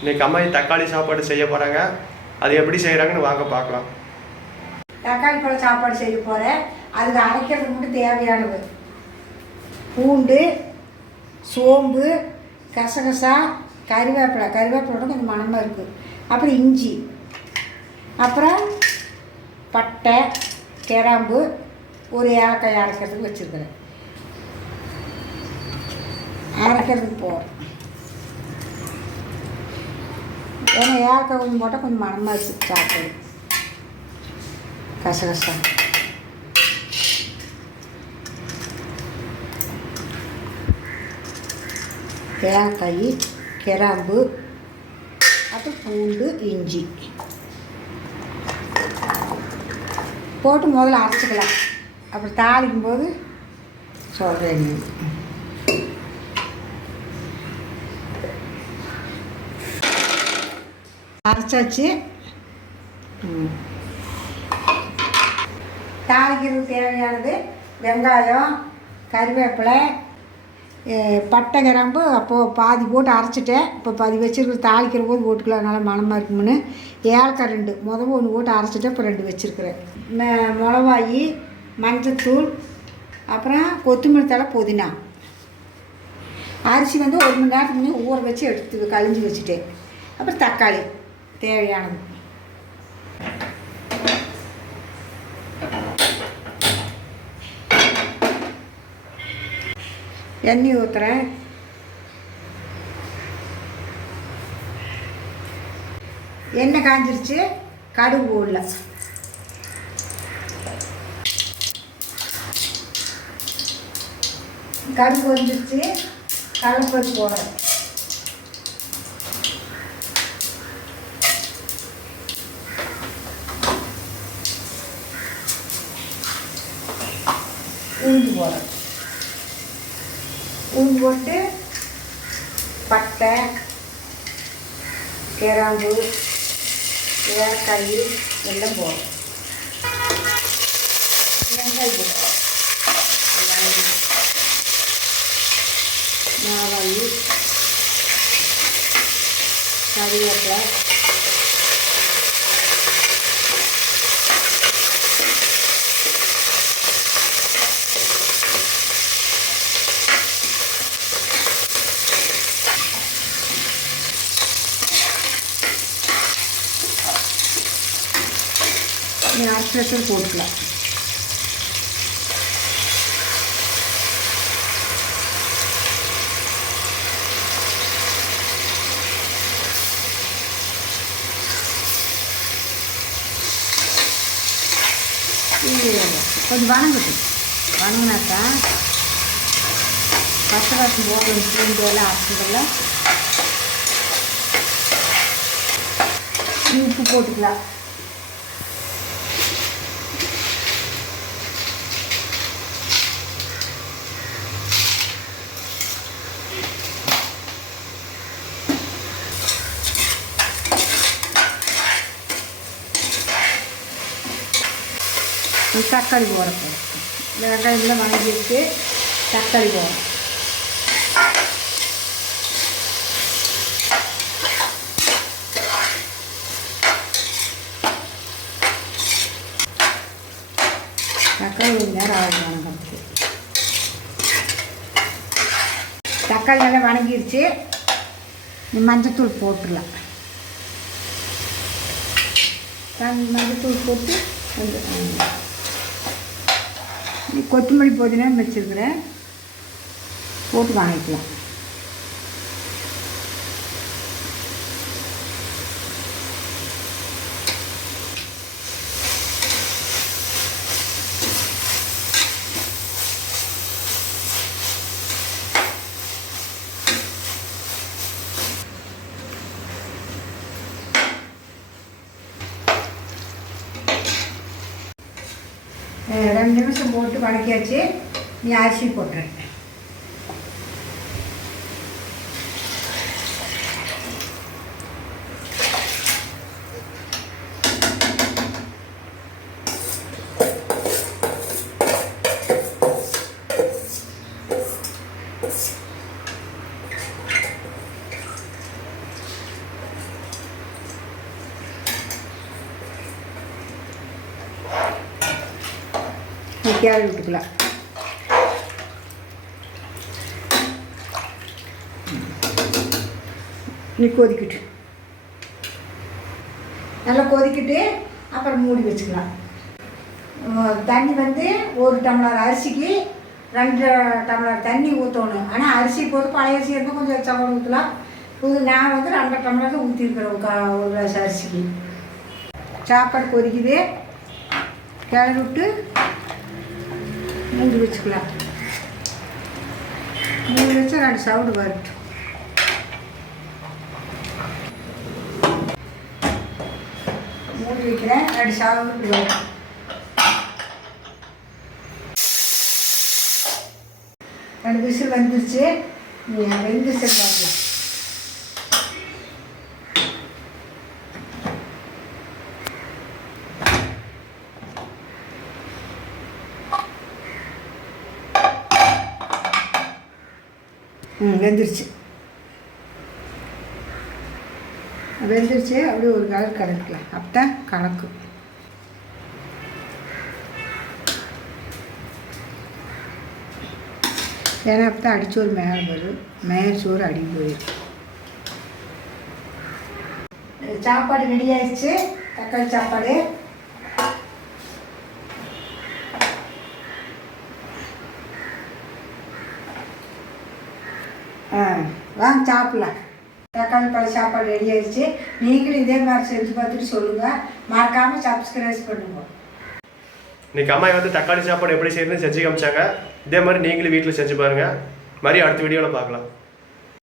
இன்னைக்கு அம்மா தக்காளி சாப்பாடு செய்ய போகிறாங்க. அது எப்படி செய்கிறாங்கன்னு வாங்க பார்க்கலாம். தக்காளி பழம் சாப்பாடு செய்ய போகிறேன். அதுக்கு அரைக்கிறதுக்கு மட்டும் தேவையானது பூண்டு, சோம்பு, கசகசா, கருவேப்பிலோட கொஞ்சம் மணமாக இருக்குது. அப்புறம் இஞ்சி, அப்புறம் பட்டை, கிராம்பு, ஒரு ஏலக்காய் அரைக்கிறதுக்கு வச்சுருக்கிறேன். அரைக்கிறதுக்கு போகிறேன். ஏன்னா ஏலக்காய் கொஞ்சம் போட்டால் கொஞ்சம் மணமாக இருக்குது சாப்பாடு. கசகசா, ஏலக்காய், கிராம்பு, அப்புறம் பூண்டு, இஞ்சி போட்டு முதல்ல அரைச்சிக்கலாம். அப்புறம் தாளிக்கும் போது சொல்கிறேன். அரைச்சாச்சு. தாளிக்கிறதுக்கு தேவையானது வெங்காயம், கருவேப்பிலை, பட்டை, கிராம்பு அப்போது பாதி போட்டு அரைச்சிட்டேன். இப்போ பாதி வச்சுருக்குற தாளிக்கிற போது போட்டுக்கலாம், நல்லா மணமாக இருக்கும்னு. ஏலக்காய் 2 ஒன்று போட்டு அரைச்சிட்டேன். இப்போ 2 வச்சுருக்குறேன். மிளகாய், மஞ்சத்தூள், அப்புறம் கொத்தமல்லி தழை, புதினா. அரிசி 1 மணி நேரத்துக்கு முன்னே ஊற வச்சு எடுத்து கழிஞ்சி வச்சுட்டேன். அப்புறம் தக்காளி தேவையானது. எண்ணெய் ஊற்றுறேன். எண்ணெய் காஞ்சிருச்சு. கடுகு போடல. கடுகு வந்துருச்சு. கடலைப்பருப்பு போடுறேன். உளுந்து போடுறேன். உளுந்து போட்டு பட்டை, கிராம்பு, ஏலக்காய் எல்லாம் போடுறேன். வெங்காயம் போடுறேன். மிளகாய், கருவேப்பிலை, அரைச்சி போட்டுக்கலாம். கொஞ்சம் வணங்கினாக்கா பச்சை வாசம் போடுற பூண்டு எல்லாம் அரைச்சதெல்லாம் உப்பு போட்டுக்கலாம். தக்காளி போடுறேன். வெங்காயம்லாம் வணங்கிட்டு தக்காளி போடுறேன். தக்காளி ஒரு நேரம் ஆகும் வணங்கிறதுக்கு. தக்காளி நல்லா வணங்கிருச்சு. மஞ்சத்தூள் போட்டுடலாம். மஞ்சத்தூள் போட்டு கொஞ்சம் கொத்தமல்லி புதினா வச்சுருக்கிறேன். போட்டு வாங்கிக்கலாம். ரெண்டு நிமிஷம் போட்டு வதக்கியாச்சு. நீ அரிசி போட்டுறேன். கிளறி விட்டுக்கலாம். நீ கொதிக்கிட்டு நல்லா கொதிக்கிட்டு அப்புறம் மூடி வச்சுக்கலாம். தண்ணி வந்து 1 டம்ளர் அரிசிக்கு 2 டம்ளர் தண்ணி ஊற்றணும். ஆனால் அரிசி போது பழைய அரிசி இருந்தால் கொஞ்சம் எச்சா கூட ஊற்றலாம். நான் வந்து 2 டம்ளர் தான் ஊற்றிருக்கிறேன் ஒரு கிளாஸ் அரிசிக்கு. சாப்பாடு கொதிக்குது, கிளறி விட்டு மூடி வச்சுக்கலாம். மூடி வச்சு 2 சவுடு வரட்டும். மூடி வைக்கிறேன், 2 சவுடு வரும். ரெண்டு விசில் வந்துருச்சு. வெந்துருச்சு பார்க்கலாம். வெந்துருச்சு வெந்துருச்சு. அப்படியே ஒரு கலர் கலக்கலாம். அப்போதான் கலக்கும். ஏன்னா அப்போ தான் அடிச்சோறு மேலே வரும், மேற்சோறு அடி போயிடும். சாப்பாடு ரெடி ஆயிடுச்சு. தக்காளி சாப்பாடு. வாங்க சாப்பிட்லாம். தக்காளி பழ சாப்பாடு ரெடி ஆயிடுச்சு. நீங்களும் இதே மாதிரி செஞ்சு பார்த்துட்டு சொல்லுங்கள். மறக்காமல் சப்ஸ்கிரைப் பண்ணுங்க. இன்னைக்கு அம்மா வந்து தக்காளி சாப்பாடு எப்படி செய்யணும்னு செஞ்சு காமிச்சாங்க. இதே மாதிரி நீங்களும் வீட்டில் செஞ்சு பாருங்கள். மாதிரி அடுத்த வீடியோவில் பார்க்கலாம்.